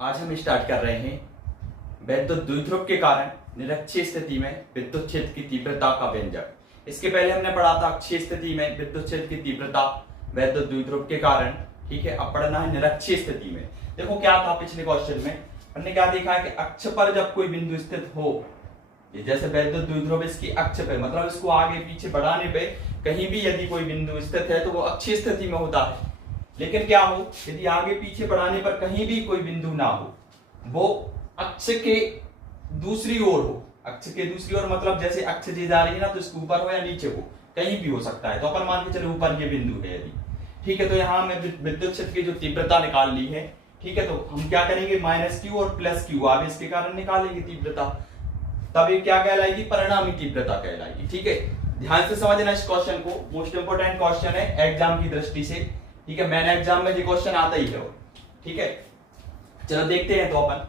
आज हम स्टार्ट कर रहे हैं वैद्युत द्विध्रुव के कारण निरक्षीय स्थिति में विद्युत क्षेत्र की तीव्रता का व्यंजक। इसके पहले हमने पढ़ा था अक्षीय स्थिति में विद्युत क्षेत्र की तीव्रता वैद्युत द्विध्रुव के कारण। ठीक है, अब पढ़ना है निरक्षीय स्थिति में। देखो क्या था पिछले क्वेश्चन में, हमने क्या देखा है कि अक्ष पर जब कोई बिंदु स्थित हो, ये जैसे वैद्युत द्विध्रुव इसकी अक्ष पे मतलब इसको आगे पीछे बढ़ाने पे कहीं भी यदि कोई बिंदु स्थित है तो वो अक्षीय स्थिति में होता है। लेकिन क्या हो, यदि आगे पीछे बढ़ाने पर कहीं भी कोई बिंदु ना हो, वो अक्ष के दूसरी ओर हो। अक्ष के दूसरी ओर मतलब जैसे अक्ष जी जा रही है ना, तो इसके ऊपर हो या नीचे हो, कहीं भी हो सकता है। तो अपन मान के चले ऊपर ये बिंदु है यदि, ठीक है, तो यहाँ हमें विद्युत क्षेत्र की जो तीव्रता निकाल ली है। ठीक है, तो हम क्या करेंगे, माइनस क्यू और प्लस क्यू आवेश के कारण निकालेंगे तीव्रता, तब ये क्या कहलाएगी, परिणामी तीव्रता कहलाएगी। ठीक है, ध्यान से समझना इस क्वेश्चन को, मोस्ट इंपोर्टेंट क्वेश्चन है एग्जाम की दृष्टि से। ठीक है, मैंने एग्जाम में ये क्वेश्चन आता ही है। ठीक है, चलो देखते हैं। तो अपन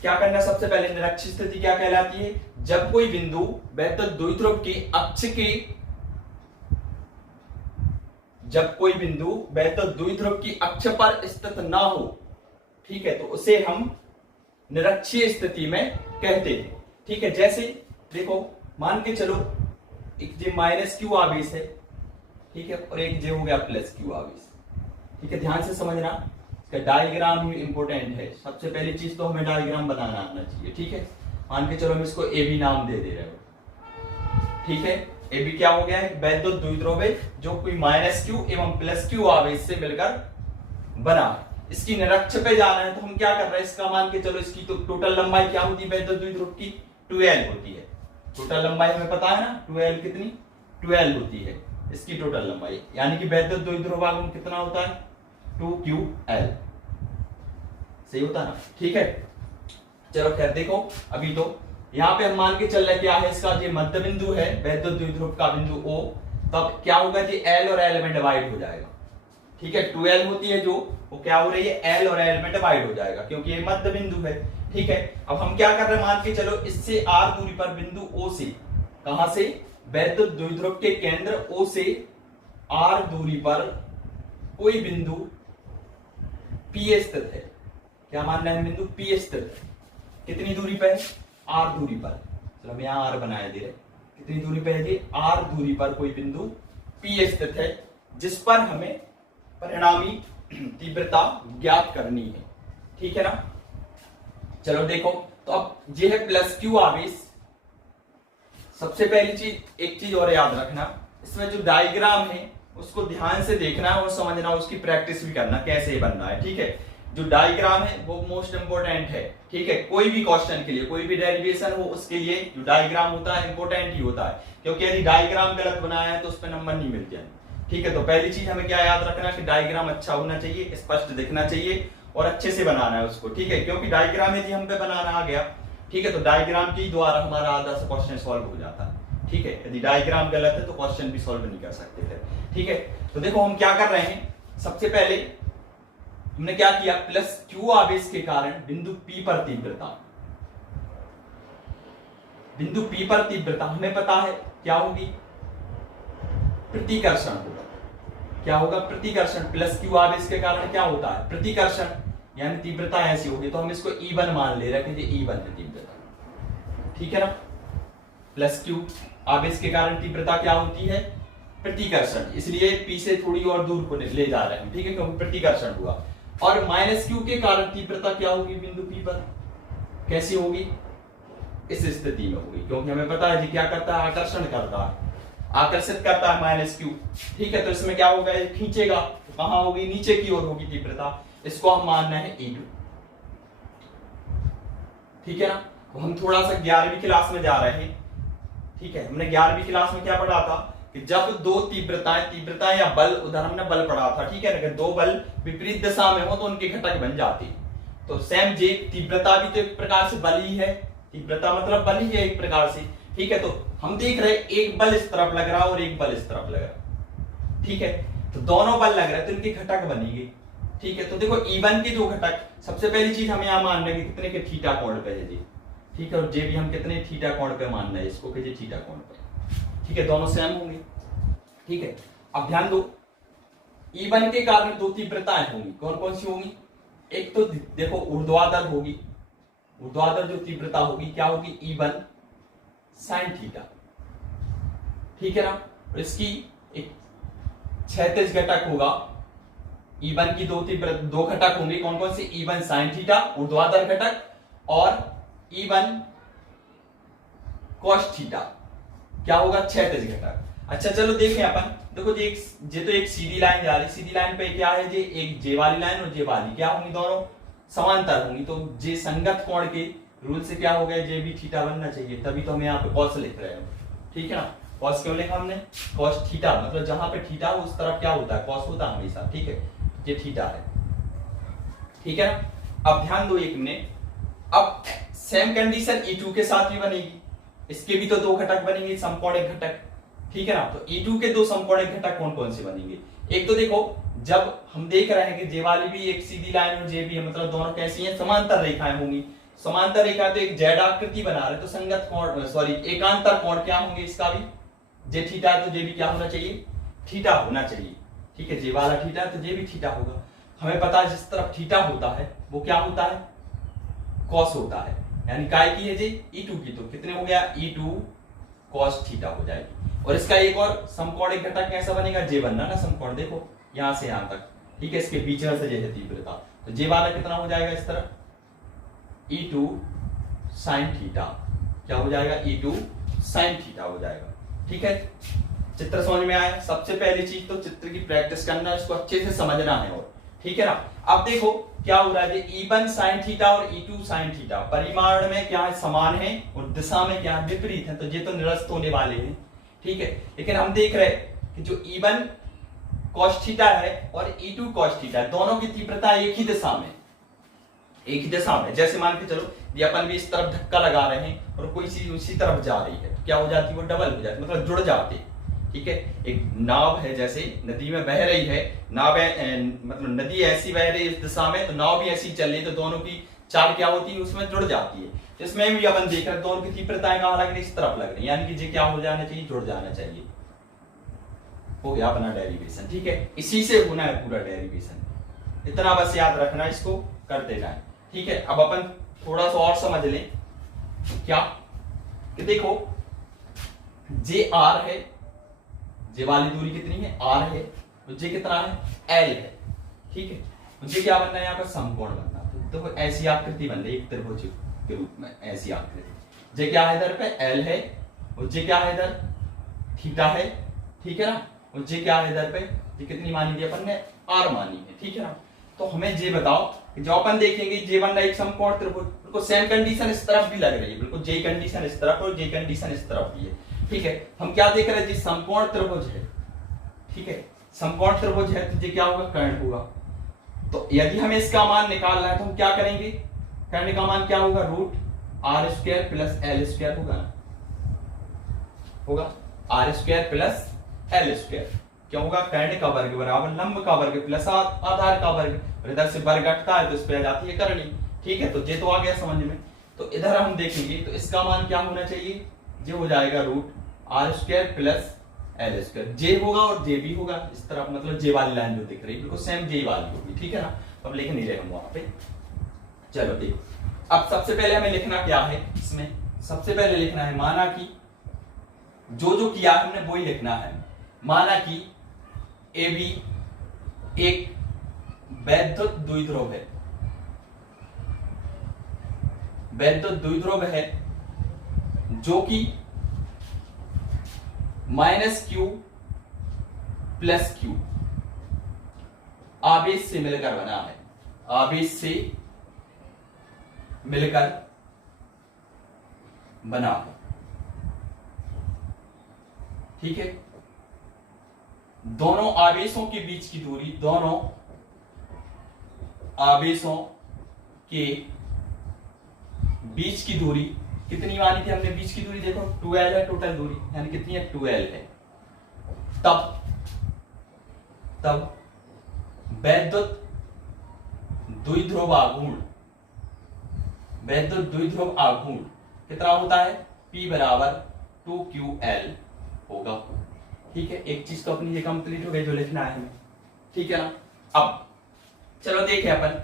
क्या करना, सबसे पहले निरक्षीय स्थिति क्या कहलाती है, जब कोई बिंदु वैद्युत द्विध्रुव की अक्ष के, जब कोई बिंदु वैद्युत द्विध्रुव की अक्ष पर स्थित ना हो, ठीक है, तो उसे हम निरक्षीय स्थिति में कहते हैं। ठीक है, जैसे देखो मान के चलो एक जे माइनस क्यू आवेश है, ठीक है, और एक जे हो गया प्लस क्यू आवेश। ठीक है, ध्यान से समझना, इसका डायग्राम ही इंपॉर्टेंट है। सबसे पहली चीज तो हमें डायग्राम बनाना आना चाहिए। ठीक है, मान के चलो हम इसको ए बी नाम दे रहे हो। ठीक है, ए बी क्या हो गया है, वैद्युत द्विध्रुव है जो कोई माइनस क्यू एवं प्लस क्यू आवेश से मिलकर बना। इसकी निरक्ष पे जाना है तो हम क्या कर रहे हैं, इसका मान के चलो इसकी तो टोटल लंबाई क्या होती है वैद्युत द्विध्रुव की, 2l होती है। टोटल लंबाई हमें पता है ना, 2l कितनी, 2l होती है इसकी टोटल लंबाई, यानी कि वैद्युत द्विध्रुव आगम कितना होता है, 2ql। सही होता ना। ठीक है, चलो खैर देखो, अभी तो यहाँ पे हम मान के चल रहे क्या है, इसका जो मध्य बिंदु है वैद्युत द्विध्रुव का बिंदु O, तब क्या होगा जी, L और L में डिवाइड हो जाएगा। ठीक है, 2l होती है जो, वो क्या हो रही है, L और L में डिवाइड हो जाएगा क्योंकि ये मध्य बिंदु है। ठीक है, अब हम क्या कर रहे हैं, मान के चलो इससे r दूरी पर बिंदु O से, कहां से, वैद्युत द्विध्रुव के केंद्र O से r दूरी पर कोई बिंदु P स्थित है। क्या मानना है, बिंदु P स्थित है, कितनी दूरी पे है, r दूरी पर। चलो हम यहाँ r बनाया दे रहे, कितनी दूरी पे है जी, r दूरी पर कोई बिंदु P स्थित है, जिस पर हमें परिणामी तीव्रता ज्ञात करनी है। ठीक है ना। चलो देखो, तो अब ये है प्लस क्यू आवेश। सबसे पहली चीज, एक चीज और याद रखना, इसमें जो डायग्राम है उसको ध्यान से देखना और समझना, उसकी प्रैक्टिस भी करना कैसे बनना है। ठीक है, जो डायग्राम है वो मोस्ट इंपोर्टेंट है। ठीक है, कोई भी क्वेश्चन के लिए, कोई भी डेरिवेशन हो उसके लिए जो डायग्राम होता है इंपोर्टेंट ही होता है, क्योंकि यदि डायग्राम गलत बनाया है तो उस पर नंबर नहीं मिलते हैं। ठीक है, तो पहली चीज हमें क्या याद रखना कि डायग्राम अच्छा होना चाहिए, स्पष्ट दिखना चाहिए और अच्छे से बनाना है उसको। ठीक है, क्योंकि डायग्राम यदि हम पे बनाना आ गया, ठीक है, तो डायग्राम के द्वारा हमारा आधा सा क्वेश्चन सॉल्व हो जाता है। ठीक है, यदि डायग्राम गलत है तो क्वेश्चन भी सॉल्व नहीं कर सकते थे। ठीक है, तो देखो हम क्या कर रहे हैं, सबसे पहले हमने क्या किया, प्लस क्यू आवेश के कारण बिंदु P पर तीव्रता, बिंदु P पर तीव्रता हमें पता है क्या होगी, प्रतिकर्षण होगा। क्या होगा, प्रतिकर्षण। प्लस क्यू आवेश के कारण क्या होता है, प्रतिकर्षण, यानी तीव्रता ऐसी होगी, तो हम इसको E1 मान ले रहे थे, E1 है तीव्रता। ठीक है ना, प्लस क्यू आवेश के कारण तीव्रता क्या होती है, प्रतिकर्षण, इसलिए P से थोड़ी और दूर को ले जा रहे हैं। ठीक है, क्योंकि प्रतिकर्षण हुआ। और माइनस क्यू के कारण तीव्रता क्या होगी बिंदु P पर, कैसी होगी, इस स्थिति में होगी, क्योंकि हमें पता है जी क्या करता है, आकर्षण करता है, आकर्षित करता है माइनस क्यू। ठीक है, तो इसमें क्या होगा, ये खींचेगा तो कहां होगी, नीचे की ओर होगी तीव्रता, इसको हम मानना है E2। ठीक है ना, तो हम थोड़ा सा 11वीं क्लास में जा रहे हैं। ठीक है, हमने 11वीं क्लास में क्या पढ़ा था कि जब दो तीव्रताएं या बल, उधर हमने बल पढ़ा था। ठीक है, अगर दो बल विपरीत दिशा में हो तो उनके घटक बन जाते हैं। तो सेम जे तीव्रता भी तो एक प्रकार से बल ही है, तीव्रता मतलब बल ही है एक प्रकार से। ठीक है, तो हम देख रहे हैं एक बल इस तरफ लग रहा है और एक बल इस तरफ लग रहा है। ठीक है, तो दोनों बल लग रहे हैं तो इनके घटक बनेंगे। ठीक है, तो देखो E1 के जो घटक, सबसे पहली चीज हमें यहां मानना है कि कितने के थीटा कोण पे है जी। ठीक है, और जे भी हम कितने थीटा कोण पे मानना है इसको कि जी थीटा कोण पे। ठीक है, दोनों सेम होंगे। ठीक है, अब ध्यान दो, E1 के कारण दो तीव्रताएं होंगी, कौन कौन सी होंगी, एक तो देखो ऊर्ध्वाधर होगी, ऊर्ध्वाधर जो तीव्रता होगी क्या होगी, E1 sin थीटा, ठीक है ना। और इसकी एक क्षैतिज घटक होगा, E1 की दो घटक होंगे, कौन कौन से, E1 sin थीटा ऊर्ध्वाधर घटक और E1 cos थीटा क्या होगा, क्षैतिज घटक। अच्छा चलो देखें अपन, देखो ये तो एक सीधी लाइन जा रही, सीधी लाइन पे क्या है, ये एक जे वाली लाइन और जे वाली क्या होंगी, दोनों समांतर होंगी, तो जे संगत कोण के रूल से क्या हो गया, जे भी थीटा बनना चाहिए, तभी तो हम यहाँ पे कॉस लिख रहे हैं, ठीक है ना। कॉस क्यों लिखा हमने, कॉस थीटा, मतलब जहां पे थीटा हो उस तरफ क्या होता है, कॉस होता है हमेशा, ठीक है, ये थीटा है, ठीक है ना। अब ध्यान दो एक मिनट, अब सेम कंडीशन E2 के साथ भी बनेगी, इसके भी तो दो घटक बनेंगे समकोणिक घटक, ठीक है ना। तो E2 के दो समकोणिक घटक कौन कौन से बनेंगे, एक तो देखो जब हम देख रहे हैं कि जे वाली भी एक सीधी लाइन और जे भी है, मतलब दोनों कैसी हैं, समांतर रेखाएं होंगी, समांतर रेखा तो एक जेड आकृति बना रहे, तो संगत कोण सॉरी एकांतर कोण क्या होंगे, इसका भी जे थीटा है तो जे भी क्या होना चाहिए, थीटा होना चाहिए, ठीक है, जे वाला थीटा है तो जे भी थीटा होगा। हमें पता है जिस तरफ थीटा होता है वो क्या होता है, कॉस होता है, यानी काय की है जी, E2 की, तो कितने हो गया, E2 cos थीटा हो जाएगी। और इसका एक और समकोणिक घटक कैसा बनेगा, जे बनना ना समकोण, देखो यहां से यहां तक, ठीक है, इसके बीच में से जे है तीव्रता, तो जे वाला कितना हो जाएगा इस तरफ, E2 sin थीटा क्या हो जाएगा, E2 sin थीटा हो जाएगा, ठीक है। चित्र समझ में आया, सबसे पहली चीज तो चित्र की प्रैक्टिस करना, इसको अच्छे से समझना है, और ठीक है ना। अब देखो क्या हो रहा है, E1 sin थीटा और E2 sin थीटा परिमाण में क्या है, समान है, और दिशा में क्या है, विपरीत है, तो ये तो निरस्त होने वाले हैं, ठीक है। लेकिन हम देख रहे हैं कि जो E1 cos थीटा है और E2 cos थीटा, दोनों की तीव्रता एक ही दिशा में, एक ही दिशा में, जैसे मान के चलो ये अपन भी इस तरफ धक्का लगा रहे हैं और कोई चीज उसी तरफ जा रही है, तो क्या हो जाती है, वो डबल हो जाती है, मतलब जुड़ जाते हैं, ठीक है। एक नाव है, जैसे नदी में बह रही है, नाव मतलब नदी ऐसी बह रही है इस दिशा में, तो नाव भी ऐसी चल रही है, तो दोनों की चाल क्या होती है, उसमें जुड़ जाती है। तो इसमें भी अपन देख रहे हैं दोनों की तीव्रताएं कहां लग रही, इस तरफ लग रही है, यानी कि ये क्या हो जाना चाहिए, जुड़ जाना चाहिए। हो गया अपना डेरिवेशन, ठीक है, इसी से होना है पूरा डेरिवेशन, इतना बस याद रखना, इसको कर देना है, ठीक है। अब अपन थोड़ा सा और समझ लें, क्या कि देखो जे आर है, जे वाली दूरी कितनी है, आर है, तो जे कितना है, एल है, ठीक है। मुझे क्या बनना है, यहाँ पर समकोण बनना, तो देखो ऐसी आकृति बन रही है एक त्रिभुज के रूप में, ऐसी आकृति, जे क्या है इधर पे, एल है, और जे क्या है इधर, थीटा है, ठीक है ना, और जे क्या है इधर पे, ये कितनी मानी थी अपन ने, आर मानी है, ठीक है ना। तो हमें जे बताओ कि जो अपन देखेंगे जे बन रहा है एक समकोण त्रिभुज, बिल्कुल सेम कंडीशन इस तरफ भी लग रही है, बिल्कुल जे कंडीशन इस तरफ और जे कंडीशन इस तरफ भी है, ठीक है। हम क्या देख रहे हैं जी, समकोण त्रिभुज है, ठीक है, समकोण त्रिभुज है, तो ये क्या होगा, कर्ण होगा। तो यदि हमें इसका मान निकालना है तो हम क्या करेंगे, कर्ण का मान क्या होगा, root R square plus L square होगा ना, होगा R square plus L square, क्या होगा, कर्ण का वर्ग बराबर लंब का वर्ग प्लस आधार का वर्ग, और इधर से वर्ग घटता है तो इस पे आ जाती है करनी, ठीक है। तो ये तो आ गया समझ में। तो इधर हम देखेंगे तो इसका मान क्या होना चाहिए, ये हो जाएगा root R square plus L square, J होगा और जे भी होगा इस तरफ, मतलब जे वाली लाइन जो दिख रही है बिल्कुल सेम जे वाली होगी, ठीक है ना। तो अब लिख नहीं रहे हम वहां पे, चलो देखो अब सबसे पहले हमें लिखना क्या है इसमें, सबसे पहले लिखना है, माना कि जो जो किया हमने वही लिखना है, माना कि ए बी एक वैद्युत द्विध्रुव है, वैद्युत द्विध्रुव है जो कि -q प्लस q आवेश से मिलकर बना है, आवेश से मिलकर बना है, ठीक है। दोनों आवेशों के बीच की दूरी, दोनों आवेशों के बीच की दूरी कितनी मानी थी हमने, बीच की दूरी देखो 2l है, टोटल दूरी यानी कितनी है, 2l है। तब वैद्युत द्विध्रुव आघूर्ण, वैद्युत द्विध्रुव आघूर्ण कितना होता है, P बराबर 2ql होगा, ठीक है। एक चीज तो अपनी ये कंप्लीट हो गई जो लिखना है हमें, ठीक है ना। अब चलो देखें अपन,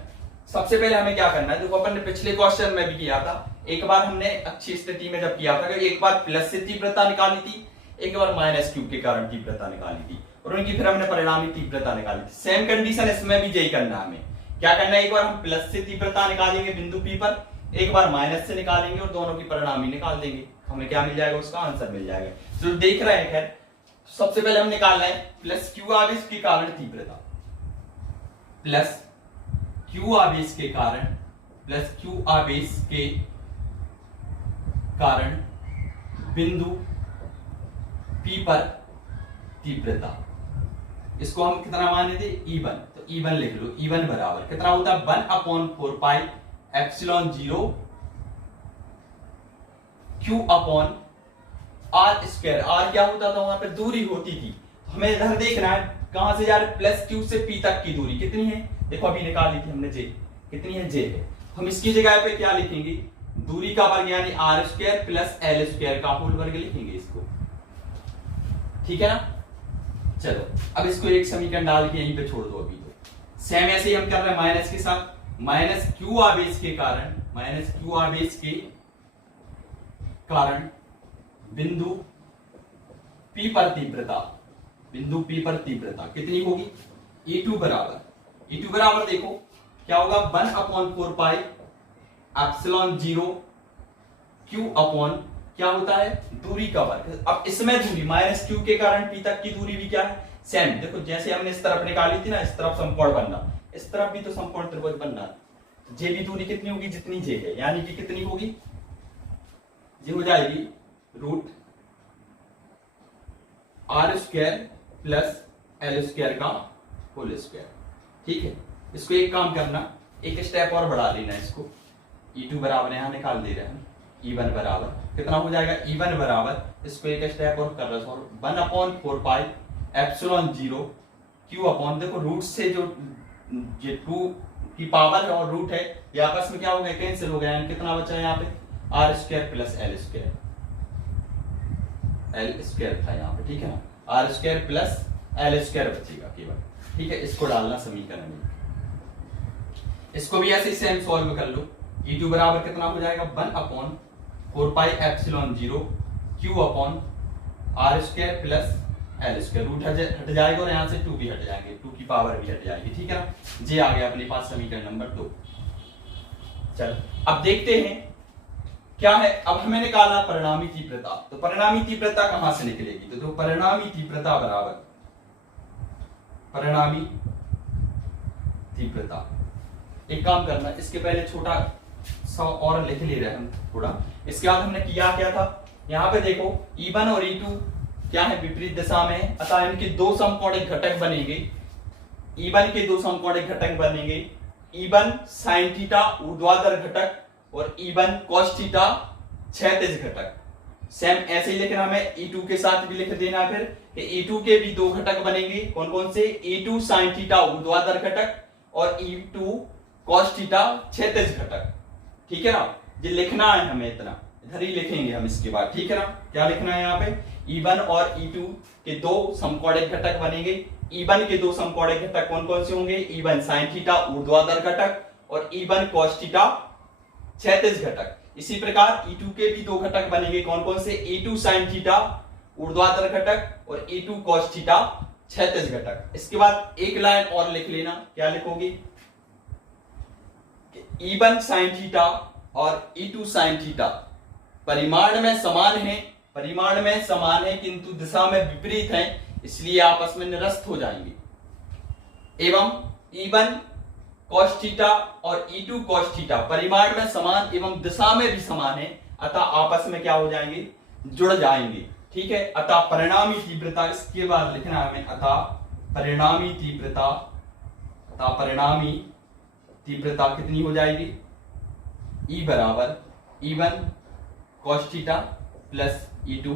सबसे पहले हमें क्या करना है, देखो अपन ने पिछले क्वेश्चन में भी किया था, एक बार हमने अच्छी स्थिति में जब किया था, एक बार प्लस से तीव्रता निकाली थी, एक बार माइनस क्यू के कारण तीव्रता निकाली थी, और उनकी फिर हमने परिणामी तीव्रता निकाली थी। सेम कंडीशन इसमें भी यही करना है। हमें क्या करना है, एक बार हम प्लस से तीव्रता निकालेंगे बिंदु पी पर, एक बार माइनस से निकालेंगे और दोनों की परिणामी निकाल देंगे, हमें क्या मिल जाएगा, उसका आंसर मिल जाएगा। जो देख रहे हैं, खैर सबसे पहले हम निकालना है प्लस क्यू आवेश के कारण तीव्रता, प्लस क्यू आवेश के कारण, प्लस क्यू आवेश के कारण बिंदु पी पर तीव्रता, इसको हम कितना माने थे, E1, तो E1 लिख लो। E1 बराबर कितना होता है, 1/4 pi epsilon 0 Q upon R square. R क्या होता था, वहां पे दूरी होती थी, तो हमें इधर देखना है कहां से जा रहे, प्लस Q से P तक की दूरी कितनी है, देखो अभी निकाल ली थी हमने, J कितनी है, J है। हम इसकी जगह पे क्या लिखेंगे, दूरी का वर्ग यानी R square plus L square का होल वर्ग लिखेंगे इसको, ठीक है ना। चलो अब इसको एक समीकरण डाल के यहीं पे छोड़ दो। अभी तो सेम ऐसे ही हम कर रहे हैं माइनस के साथ, माइनस क्यू आवेश के कारण, माइनस क्यू आवेश के कारण बिंदु P पर तीव्रता, बिंदु P पर तीव्रता कितनी होगी, E2 बराबर, E2 बराबर देखो क्या होगा, 1/4 पाई एप्सिलॉन 0 Q अपॉन क्या होता है, दूरी का वर्ग। अब इसमें दूरी माइनस क्यू के कारण पी तक की दूरी भी क्या है, सेम। देखो जैसे हमने इस तरफ निकाली थी ना, इस तरफ समकोण बनना, इस तरफ भी तो समकोण त्रिभुज बनना, जे भी दूरी कितनी होगी, जितनी जे है, यानी कि कितनी होगी, ये हो जाएगी root R square plus L square का होल स्क्वायर, ठीक है। इसको एक काम करना, एक स्टेप और बढ़ा लेना इसको, E2 बराबर यहां निकाल दे रहे हैं, E1 बराबर कितना हो जाएगा, E1 बराबर, इसको एक स्टेप और कर रहा है, 1/4 पाई एप्सिलॉन 0 Q अपॉन, देखो रूट से जो ये 2 की पावर है और रूट है, ये आपस में क्या हो गया, कैंसिल हो गया, यानी कितना बचा है यहाँ पे, R square plus L square, L square था यहाँ पे, ठीक है ना, R square plus L square बचेगा केवल, ठीक है। इसको डालना समीकरण में, इसको भी ऐसे सेम सॉल्व कर लो। E2 बराबर कितना हो जाएगा, 1/4 pi epsilon 0 Q upon R square plus L square, root हट जाएगा और यहां से 2 भी हट जाएंगे, 2 की पावर भी हट जाएगी, ठीक है ना। जे आ गया अपने पास समीकरण नंबर 2। चलो अब देखते हैं क्या है, अब हमें निकालना परिणामी तीव्रता। तो परिणामी तीव्रता कहां से निकलेगी, तो परिणामी तीव्रता बराबर, परिणामी तीव्रता, एक काम करना, इसके पहले छोटा सा और लिख ले रहे हैं हम थोड़ा। इसके बाद हमने किया क्या था, यहाँ पे देखो E1 और E2 क्या है, विपरीत दिशा में, अतः इनके दो समकोणिक घटक बनेंगे, E1 के दो समकोणिक घटक बनेंगे, E1 sin थीटा ऊर्ध्वाधर घटक और E1 cos थीटा क्षैतिज घटक। सेम ऐसे ही लिखना, हमें E2 के साथ भी लिख देना फिर कि E2 के भी दो घटक बनेंगे, कौन कौन से, E2 sin थीटा ऊर्ध्वाधर घटक और E2 cos थीटा क्षैतिज घटक, ठीक है ना। ये लिखना है हमें, इतना इधर ही लिखेंगे हम इसके बाद, ठीक है ना। क्या लिखना है यहाँ पे, E1 और E2 के दो समकोणिक घटक बनेंगे, E1 के दो समकोणिक घटक कौन कौन से होंगे, E1 sin थीटा ऊर्ध्वाधर घटक और E1 cos थीटा क्षैतिज घटक। इसी प्रकार E2 के भी दो घटक बनेंगे, कौन कौन से, E2 sin थीटा ऊर्ध्वाधर घटक और E2 cos थीटा क्षैतिज घटक। इसके बाद एक लाइन और लिख लेना, क्या लिखोगे, E1 sin थीटा और E2 sin थीटा परिमाण में समान है, परिमाण में समान है किंतु दिशा में विपरीत है, इसलिए आपस में निरस्त हो जाएंगे। एवं E1 cos थीटा और E2 cos थीटा परिमाण में समान एवं दिशा में भी समान है, अतः आपस में क्या हो जाएंगे, जुड़ जाएंगे, ठीक है। अतः परिणामी तीव्रता, इसके बाद लिखना है हमें, अतः परिणामी तीव्रता, अतः परिणामी तीव्रता कितनी हो जाएगी, E बराबर E1 cos theta plus E2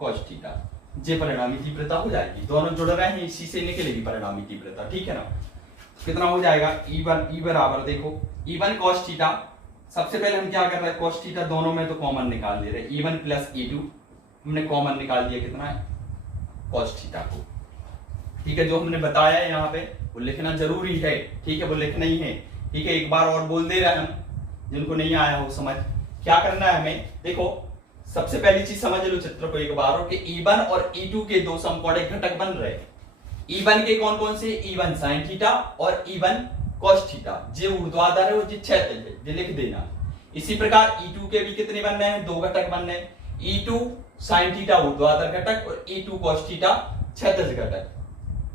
cos theta, ये परिणामी तीव्रता हो जाएगी। दोनों जुड़ रहे हैं, इसी से निकलेगी परिणामी तीव्रता, ठीक है ना। कितना हो जाएगा, E बराबर देखो E1 cos थीटा, सबसे पहले हम क्या कर रहे हैं, cos थीटा दोनों में तो कॉमन निकाल दे रहे हैं, E1 प्लस E2 हमने कॉमन निकाल दिया, कितना है, cos थीटा को, ठीक है। जो हमने बताया है यहाँ पे वो लिखना जरूरी है, ठीक है, वो लिखना ही है ठीक है, एक बार और बोल दे रहे हैं हम, जिनको नहीं आया हो समझ। क्या करना है हमें, देखो सबसे पहली चीज समझ लो चित्र को एक बार, और कि E1 और E2 के दो समकोणिक घटक बन रहे हैं। E1 के कौन कौन से, E1 sin थीटा और E1 cos थीटा, जे ऊर्ध्वाधर है और जे क्षैतिज है, ये लिख देना। इसी प्रकार E2 के भी कितने बन रहे हैं, दो घटक बन रहे हैं, E2 sin थीटा ऊर्ध्वाधर घटक और E2 cos थीटा क्षैतिज घटक।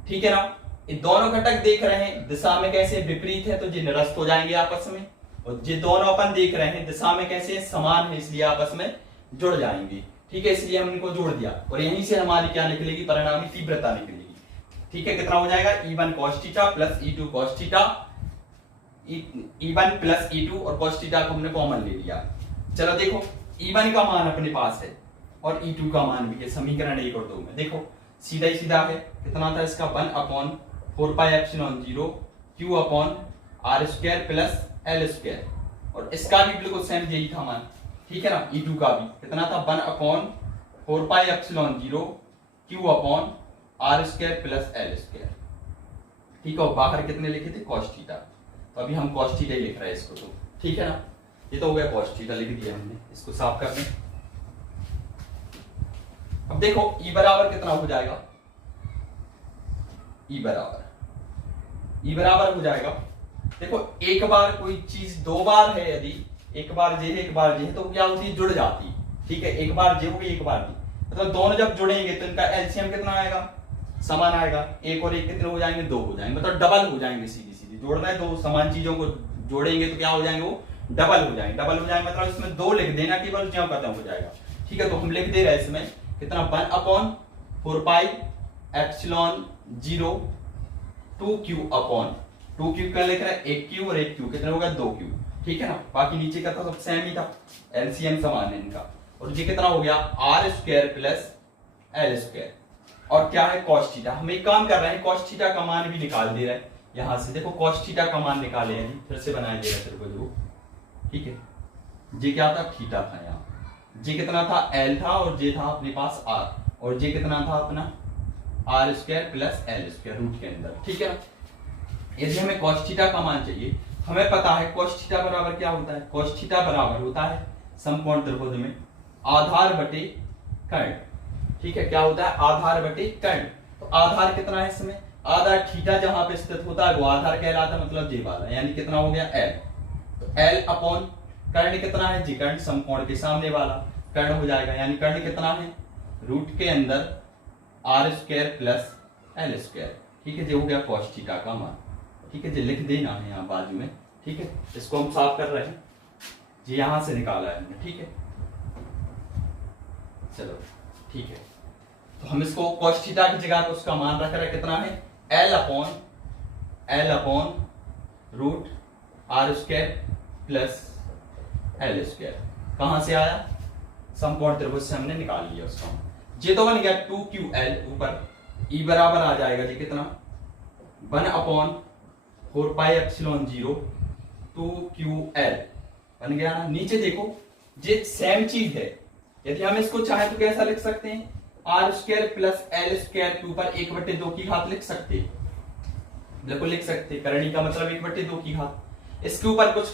ठीक है ना, ये दोनों घटक देख रहे हैं दिशा में कैसे विपरीत है, तो ये निरस्त हो जाएंगे आपस में, और ये दोनों अपन देख रहे हैं दिशा में कैसे समान है, इसलिए आपस में जुड़ जाएंगे। ठीक है, इसलिए हम इनको जोड़ दिया, और यहीं से हमारी क्या निकलेगी, परिणामी तीव्रता निकलेगी। ठीक है, कितना हो जाएगा, E1 cos theta plus E2 cos theta, E1 plus E2 और cos थीटा को हमने कॉमन ले लिया। चलो देखो, E1 का मान अपने पास है और E2 का मान भी है, समीकरण 1 और 2 में। देखो सीधा ही सीधा है, कितना था इसका, 1/4πε0 Q upon R square plus L square, और इसका भी बिल्कुल सेम यही था मान। ठीक है ना, E2 का भी कितना था, 1/4πε0 Q upon R square plus L square. ठीक है, और बाहर कितने लिखे थे, cos थीटा, तो अभी हम cos थीटा लिख रहे हैं इसको, तो ठीक है ना, ये तो हो गया cos थीटा लिख दिया हमने, इसको साफ कर दें। अब देखो E बराबर कितना हो जाएगा, E बराबर हो जाएगा, देखो एक बार कोई चीज दो बार है, यदि एक बार जे है एक बार जे है, तो क्या होती है, जुड़ जाती। ठीक है, एक बार जे होगी एक बार जी, मतलब दोनों जब जुड़ेंगे तो इनका एलसीएम कितना आएगा, समान आएगा, एक और एक कितने हो जाएंगे, दो हो जाएंगे, मतलब डबल हो जाएंगे। सीधी सीधी जोड़ रहे हैं, दो समान चीजों को जोड़ेंगे तो क्या हो जाएंगे, वो डबल हो जाएंगे। डबल हो जाएंगे मतलब इसमें दो लिख देना, केवल ज्यों खत्म हो जाएगा। ठीक है, तो हम लिख दे रहे हैं इसमें कितना, 1/4πε0 2Q अपॉन 2Q क्या लिख रहा है, एक Q और एक Q, कितने होगा, 2Q। ठीक है ना, बाकी नीचे का तो सब सेम ही था, एलसीएम समान है इनका, और ये कितना हो गया, R square plus L square, और क्या है, cos थीटा। हम एक काम कर रहे हैं, cos थीटा का मान भी निकाल दे रहे हैं यहां से। देखो cos थीटा का मान निकाले हैं, फिर से बनाया देगा तेरे को जो। ठीक है, ये क्या था, थीटा था यहाँ, ये कितना था, L था, और ये था अपने पास R, और ये कितना था अपना, R square plus L square root के अंदर। ठीक है ना, यदि हमें cos थीटा का मान चाहिए, हमें पता है cos थीटा बराबर क्या होता है, cos थीटा बराबर होता है समकोण त्रिभुज में आधार बटे कर्ण। ठीक है, क्या होता है, आधार बटे कर्ण। तो आधार कितना है इसमें, आधार थीटा जहां पे स्थित होता है वो आधार कहलाता है, मतलब जे वाला, यानी कितना हो गया, L। तो L अपॉन कर्ण कितना है, जी कर्ण, समकोण के सामने वाला कर्ण हो जाएगा, यानी कर्ण कितना है, रूट के अंदर R square plus L square. ठीक है, जो हो गया cos थीटा का मान। ठीक है, जो लिख देना है यहाँ बाजू में। ठीक है, इसको हम साफ कर रहे हैं, जी यहां से निकाला है हमने। ठीक है, चलो ठीक है, तो हम इसको cos थीटा की जगह पे उसका मान रख रहे हैं, कितना है, L upon root R square plus L square. कहां से आया, समकोण त्रिभुज से हमने निकाल लिया उसका। ये तो बन गया 2QL, ऊपर E बराबर आ जाएगा जी कितना, 1/4πε0 2QL बन गया ना। नीचे देखो ये सेम चीज है, यदि हम इसको चाहे तो कैसा लिख सकते हैं, R square plus L square के ऊपर 1/2 की घात लिख सकते हैं, बिल्कुल लिख सकते हैं, करणी का मतलब 1/2 की घात। इसके ऊपर कुछ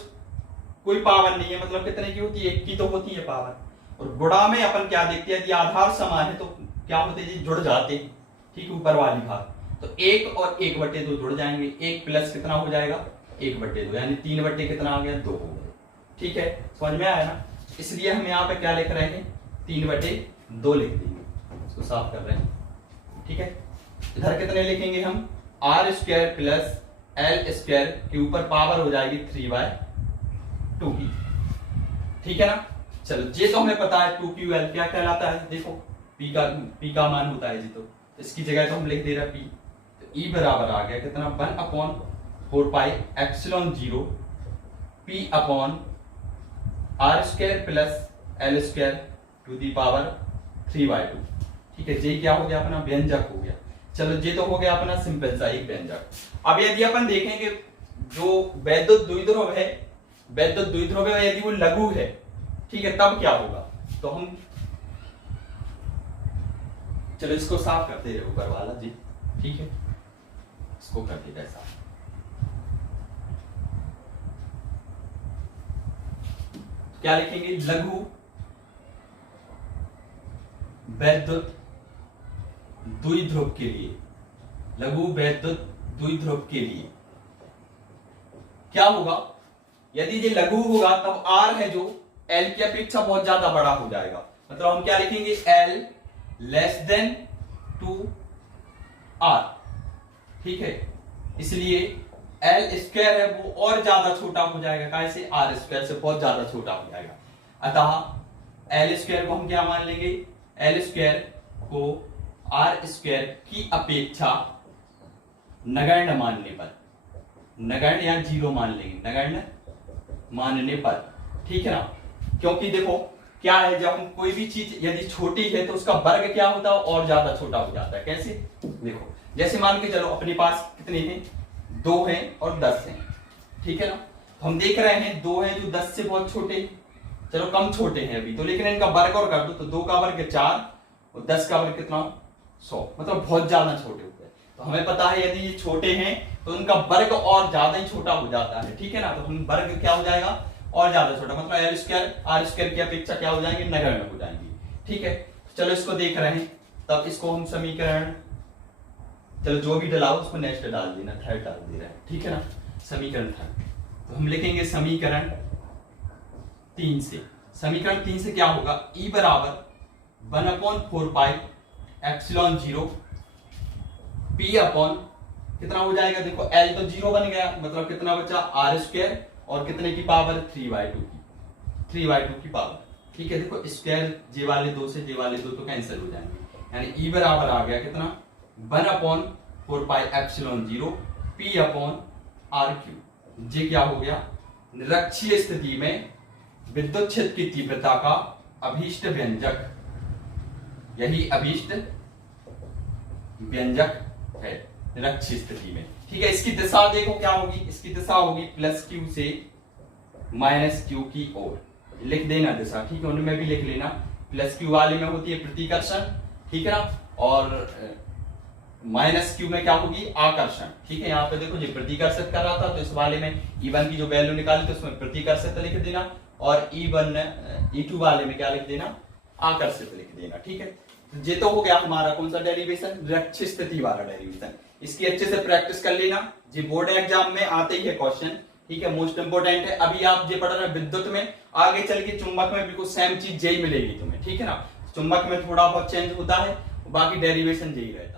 कोई पावर नहीं है, मतलब कितने की होती है, एक की तो होती है पावर। और गुणा में अपन क्या देखते हैं, यदि आधार समान है तो क्या होते हैं, जुड़ जाते हैं। ठीक, ऊपर वाली घात, तो 1 और 1/2 जुड़ जाएंगे, 1 प्लस कितना हो जाएगा, 1/2, यानी 3 कितना आ गया, 2 हो गया। ठीक है, समझ में आया ना, इसलिए हम यहाँ पे क्या लिख रहे हैं, 3/2 लिख देंगे, इसको साफ कर रहे हैं। ठीक है, इधर कितने लिखेंगे हम, R square plus L square के ऊपर पावर हो जाएगी 3/2 की। ठीक है ना, चलो ये तो हमें पता है 2QL क्या कहलाता है, देखो P का मान होता है जी, तो इसकी जगह तो हम लिख दे रहे हैं P। तो E बराबर आ गया कितना, 1/4πε0 P upon R square plus L square to the power 3/2। ठीक है, ये क्या हो गया, अपना व्यंजक हो गया। चलो ये तो हो गया अपना सिंपल सा एक व्यंजक। अब यदि अपन देखेंगे जो वैद्युत द्विध्रुव है, वैद्युत द्विध्रुव है, यदि वो लघु है, ठीक है, तब क्या होगा, तो हम चलो इसको साफ करते रहे ऊपर वाला जी। ठीक है, इसको कर देते साफ। क्या लिखेंगे, लघु वैद्युत द्विध्रुव के लिए, लघु वैद्युत द्विध्रुव के लिए क्या होगा, यदि ये लघु होगा तब R है जो L की अपेक्षा बहुत ज्यादा बड़ा हो जाएगा। मतलब हम क्या लिखेंगे, L less than two R, ठीक है। इसलिए L स्क्वायर है वो और ज्यादा छोटा हो जाएगा, कैसे, R स्क्वायर से बहुत ज्यादा छोटा हो जाएगा। अतः L स्क्वायर को हम क्या मान लेंगे, L स्क्वायर को R स्क्वायर की अपेक्षा नगण्य मानने पर, नगण्य या जीरो मान लेंगे, नगण्य मानने पर, ठीक है ना। क्योंकि देखो क्या है, जब हम कोई भी चीज यदि छोटी है तो उसका वर्ग क्या होता है, और ज्यादा छोटा हो जाता है। कैसे, देखो जैसे मान के चलो अपने पास कितने हैं, 2 हैं और 10 हैं, ठीक है ना। तो हम देख रहे हैं 2 हैं जो 10 से बहुत छोटे हैं, चलो कम छोटे हैं अभी तो, लेकिन इनका वर्ग और कर दो तो 2 का वर्ग 4 और 10 का वर्ग कितना, 100, मतलब बहुत ज्यादा छोटे होते हैं। तो हमें पता है यदि ये छोटे हैं तो उनका वर्ग और ज्यादा ही छोटा हो जाता है, ठीक है ना। तो हम वर्ग क्या हो जाएगा, और ज्यादा छोटा, मतलब L स्क्वायर R स्क्वायर की अपेक्षा क्या हो जाएंगे, नगण्य हो जाएंगे, ठीक है। चलो इसको देख रहे हैं, तब इसको हम समीकरण, चलो जो भी डला उसको नेक्स्ट डाल देना, थर्ड डाल दे रहे हैं, ठीक है ना। समीकरण थर्ड, तो हम लिखेंगे समीकरण 3 से, समीकरण 3 से क्या होगा, E बराबर 1/4 पाई एप्सिलॉन 0 P अपॉन कितना हो जाएगा, देखो L तो 0 बन गया, मतलब कितना बचा, R स्क्वायर और कितने की पावर, 3/2 की पावर, ठीक है। देखो स्क्वायर जे वाले 2 से जे वाले 2 तो कैंसिल हो जाएंगे, यानी E बराबर आ गया कितना, 1/4 pi epsilon 0 P upon R3। जे क्या हो गया, निरक्षीय स्थिति में विद्युत क्षेत्र की तीव्रता का अभीष्ट व्यंजक, यही अभीष्ट व्यंजक है निरक्षीय स्थिति में, ठीक है। इसकी दिशा देखो क्या होगी, इसकी दिशा होगी +q से -q की ओर, लिख देना दिशा, ठीक है। उनमें भी लिख लेना, +q वाले में होती है प्रतिकर्षण, ठीक है ना, और -q में क्या होगी, आकर्षण, ठीक है। यहाँ पे देखो ये प्रतिकर्षित कर रहा था, तो इस वाले में E1 की जो वैल्यू निकाली तो उसमें प्रतिकर्षित लिख देना, और E2 वाले में क्या लिख देना, आकर्षित लिख देना, ठीक है। ये तो हो गया हमारा कौन सा डेरिवेशन, निरक्षीय स्थिति वाला डेरिवेशन। इसकी अच्छे से प्रैक्टिस कर लेना, जी बोर्ड एग्जाम में आते ही है क्वेश्चन, ठीक है, मोस्ट इंपोर्टेंट है। अभी आप जो पढ़ रहे हैं विद्युत में, आगे चल के चुंबक में बिल्कुल सेम चीज यही मिलेगी तुम्हें, ठीक है ना। चुंबक में थोड़ा बहुत चेंज होता है, बाकी डेरिवेशन यही रहता है।